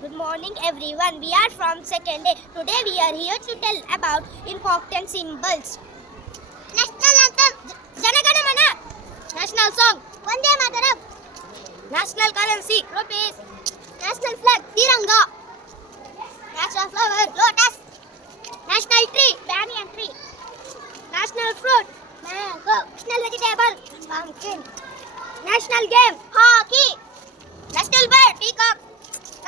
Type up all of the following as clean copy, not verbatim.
Good morning everyone. We are from second day. Today we are here to tell about important symbols. National anthem Jana Gana Mana. National song Vande Mataram. National currency rupees. National flag Tiranga. National flower lotus. National tree banyan tree. National fruit mango. National vegetable pumpkin. National game hockey. National bird peacock.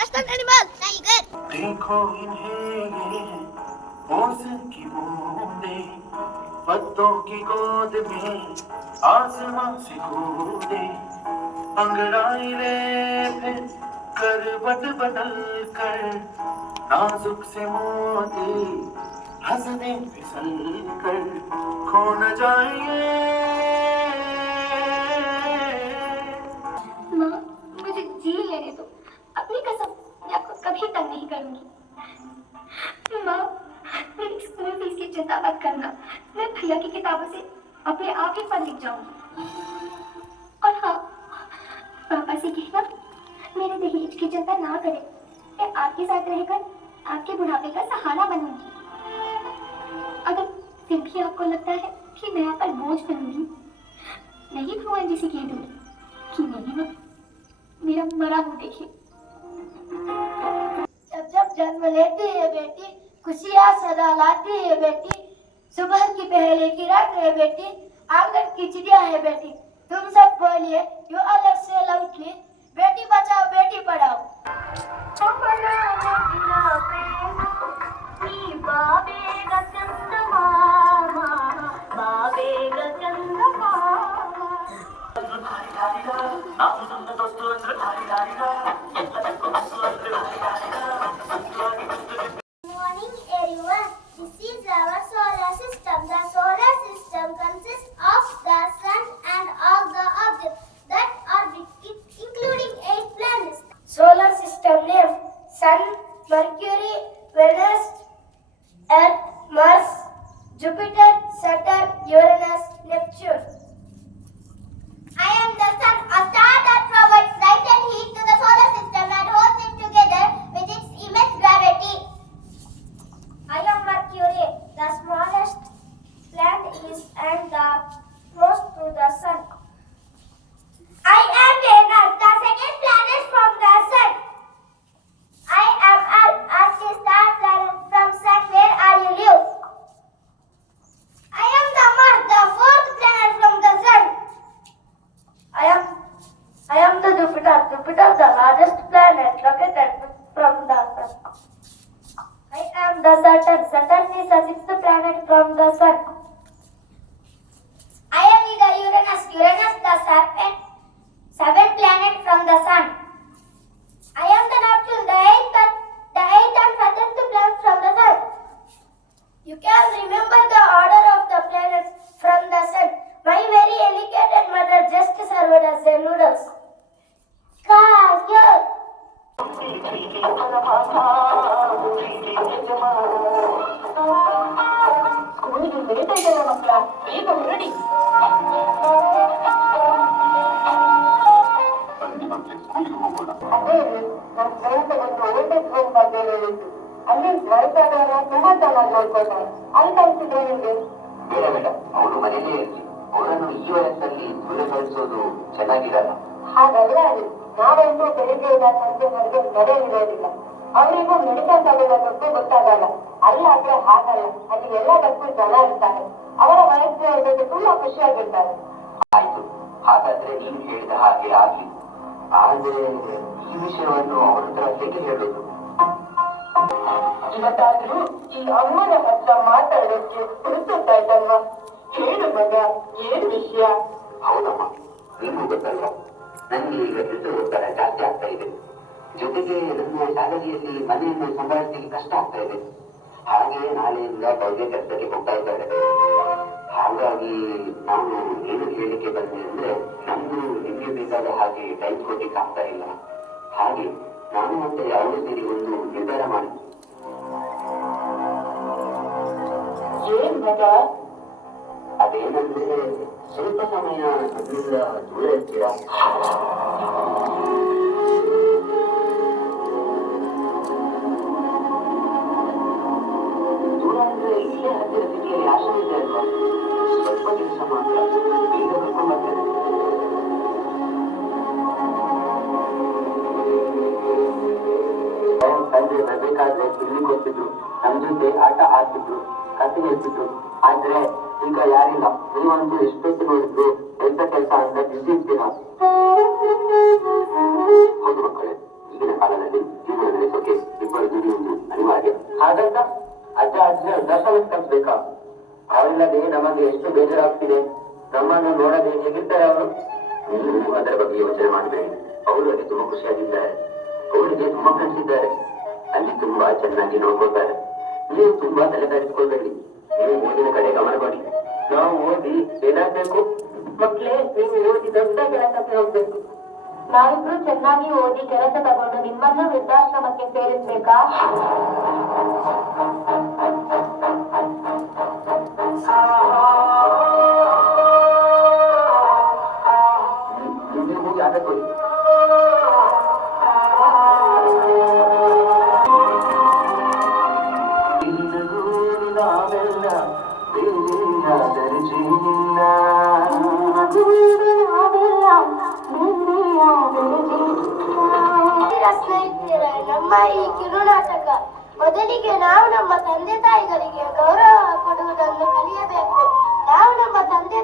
National animal tiger. देखो इन्हें ओस की बूंदे पत्तों की गोद में आसमां से कूदे अंगड़ाई ले फिर करवट बदल कर नाजुक से मोती हंसने फिसल कर खो न जाएंगे। माँ, मुझे जी लेने दो। अपनी कसम, मैं आपको कभी तंग नहीं करूंगी। माँ, मेरी स्कूल फीस की चिंता मत करना। मैं भैया की किताबों से अपने आप ही फल लिख जाऊंगी। और हाँ, पापा से कहना मेरे दहेज की चिंता ना करें। मैं आपके साथ रहकर आपके बुढ़ापे का सहारा बनूंगी। अगर फिर भी आपको लगता है कि मैं आप पर बोझ बनूंगी, नहीं भगवान जी से कह दूंगी कि नहीं माँ, मेरा मरा मुंह देखिए। जब जब जन्म लेती है बेटी खुशियाँ सदा लाती है बेटी। सुबह की पहली किरण है बेटी, आंगन की चिड़िया है बेटी। तुम सब बोलिए यू अलग से loudly, Beti Bachao Beti Padhao. Morning everyone. This is our solar system. The solar system consists of the sun and all the objects that orbit it, including 8 planets. Solar system name: Sun, Mercury, Venus, Earth, Mars, Jupiter, Saturn, Uranus, Neptune. I am the sun, a star that provides light and heat to the solar system and holds it together with its immense gravity. I am Mercury, the smallest planet is and the close to the sun. I am Venus, the second planet from the sun. I am Earth, the star planet from sun. Where are you live? I am the Mars, the fourth planet from the sun. I am the Jupiter, the largest planet located from the sun. I am the Saturn is the sixth planet from the sun. I am the Uranus, the seventh planet from the sun. I am the Neptune, the eighth and furthest planet from the sun. You can remember the order of the planets from the sun. My very educated mother just served us the noodles. ಸ್ಕೂಲಿಗೆ late ಆಯ್ತಲ್ಲ ಮಕ್ಕಳ, ಬೇಗ ಹೊರಡಿ. ಅದೇ ನನ್ನ ಸ್ನೇಹಿತ ಒಂದು old age home ಬಗ್ಗೆ ಹೇಳಿದ್ದು. ಅಲ್ಲಿ ವಯಸ್ಸಾದವರು ತುಂಬಾ ಚೆನ್ನಾಗಿ ನೋಡ್ಕೊಳ್ತಾರೆ. ಅಲ್ಲಿ ಕಳಿಸಿದ್ರೆ ನಿಮಗೆ ಬೇಡ ಬೇಡ, ಅವಳು ಮನೇಲೇ ಇರಲಿ. ಅವಳನ್ನು ಈ ವಯಸ್ಸಲ್ಲಿ ದೂರ ಕಳಿಸೋದು ಚೆನ್ನಾಗಿರಲ್ಲ. ಹಾಗಲ್ಲ ಅದು. ನಾವಂತೂ ಬೆಳಿಗ್ಗೆಯಿಂದ ಸಂಜೆವರೆಗೆ ನಡೆಯಿರೋದಿಲ್ಲ. ಅವರಿಗೂ ಮೆಡಿಕಲ್ ತಗೊಳ್ಳೋದಕ್ಕೂ ಗೊತ್ತಾಗಲ್ಲ. ಅಲ್ಲಾದ್ರೆ ಹಾಗಲ್ಲ, ಅಲ್ಲಿ ಎಲ್ಲದಕ್ಕೂ ಜನ ಇರ್ತಾರೆ. ಅವರ ವಯಸ್ಸಿನ ತುಂಬಾ ಖುಷಿಯಾಗಿರ್ತಾರೆ. ಆಯ್ತು, ಹಾಗಾದ್ರೆ ನೀನು ಹೇಳಿದ ಹಾಗೆ ಆಗ್ಲಿ. ಆದ್ರೆ ಈ ವಿಷಯವನ್ನು ಅವರ ಹತ್ರ ಹೇಗೆ ಹೇಳೋದು? ಇವತ್ತಾದ್ರೂ ಈ ಅಮ್ಮನ ಹತ್ರ ಮಾತಾಡೋಕೆ ಹುಡುಕಾಯ್ತಲ್ವಾ? ಹೇಳು ಮಗ, ಏನ್ ವಿಷಯ? ಹೌದಮ್ಮ, ನಿಮಗೂ ಗೊತ್ತಲ್ವಾ, ನನಗೆ ಈಗ ಹೆಸರು ಒತ್ತಡ ಜಾಸ್ತಿ ಆಗ್ತಾ ಇದೆ. ಜೊತೆಗೆ ನನ್ನ ಶಾಲೆಯಲ್ಲಿ ಮನೆಯನ್ನು ಸಂಭಾಳಿಸಲಿಕ್ಕೆ ಕಷ್ಟ ಆಗ್ತಾ ಇದೆ. ಹಾಗೆ ನಾಳೆಯಿಂದ ಬಗೆ ಕೆಲಸಕ್ಕೆ ಹೋಗ್ತಾ ಇದ್ದಾರೆ. ಹಾಗಾಗಿ ನಾನು ಏನು ಹೇಳಲಿಕ್ಕೆ ಬಂದೆ ಅಂದ್ರೆ, ನಮ್ದು ನಿಮಗೆ ಬೇಕಾದ ಹಾಗೆ ಟೈಮ್ ಕೊಡ್ಲಿಕ್ಕೆ ಆಗ್ತಾ ಇಲ್ಲ. ಹಾಗೆ ನಾನು ಮತ್ತೆ ಅವರು ಸೇರಿ ಒಂದು ನಿರ್ಧಾರ ಮಾಡಿದ್ವಿ. ಏನ್ ಮಗ? ಅದೇನಂದ್ರೆ, ಸ್ವಲ್ಪ ಸಮಯ ನನ್ನಿಂದ ದೂರ ಇರ್ತೀರಾ? ಬೇಕಾದ್ರೆ ಇಲ್ಲಿ ಕೊಡ್ತಿದ್ರು, ನಮ್ ಜೊತೆ ಆಟ ಆಡ್ತಿದ್ರು, ಕತೆ ಹೇಳ್ತಿದ್ರು. ಆದ್ರೆ ಈಗ ಯಾರಿಲ್ಲ. ನೀವಂತೂ ಎಷ್ಟೊತ್ತು ನೋಡಿದ್ರು ಕೆಲಸ ಅಂತ ಬಿಸಿ ಇರ್ತೀರ. ಹೌದು ಮಕ್ಕಳೇ, ಈಗಿನ ಕಾಲದಲ್ಲಿ ಜೀವನ ನಡೆಸೋಕೆ ಇಬ್ಬರು ದುಡಿಯುವುದು ಅನಿವಾರ್ಯ. ಹಾಗಂತ ಅಜ್ಜ ಅಜ್ಜ ದರ್ಶನ ಕಲಿಸ್ಬೇಕಾ? ಅವರಿಲ್ಲದೆ ನಮಗೆ ಎಷ್ಟು ಬೇಜಾರಾಗ್ತಿದೆ. ನಮ್ಮನ್ನು ನೋಡದೆ ಹೇಗಿರ್ತಾರೆ ಅವರು? ನೀವು ಅದರ ಬಗ್ಗೆ ಯೋಚನೆ ಮಾಡಬೇಡಿ. ಅವರು ಅಲ್ಲಿ ತುಂಬಾ ಖುಷಿಯಾಗಿದ್ದಾರೆ. ಅವರಿಗೆ ತುಂಬಾ ಫ್ರೆಂಡ್ಸ್ ಇದ್ದಾರೆ. ಅಲ್ಲಿ ತುಂಬಾ ಚೆನ್ನಾಗಿ ನೋಡ್ಕೊಳ್ತಾರೆ. ನೀವು ತುಂಬಾ ತಲೆದಾರಿಸ್ಕೊಳ್ಬೇಡಿ. ನೀವು ಓದಿನ ಕಡೆ ಗಮನ ಕೊಡಿ. ನಾವು ಓದಿ ಏನಾಗ್ಬೇಕು? ಮಕ್ಕಳೇ, ನೀವು ಓದಿ ದೊಡ್ಡ ಕೆಲಸಕ್ಕೆ ಹೋಗ್ಬೇಕು. ನಾವಿಬ್ರು ಚೆನ್ನಾಗಿ ಓದಿ ಕೆಲಸ ತಗೊಂಡು ನಿಮ್ಮನ್ನು ವೃದ್ಧಾಶ್ರಮಕ್ಕೆ ಸೇರಿಸ್ಬೇಕಾ? ನೀವು ಹೋಗಿ ಆಟ ಕೊಡಿ. ಸ್ನೇಹಿತರೆ, ನಮ್ಮ ಈ ಕಿರುನಾಟಕ ಮೊದಲಿಗೆ ನಾವು ನಮ್ಮ ತಂದೆ ತಾಯಿಗಳಿಗೆ ಗೌರವ ಕೊಡುವುದನ್ನು ಕಲಿಯಬೇಕು. ನಾವು ನಮ್ಮ ತಂದೆ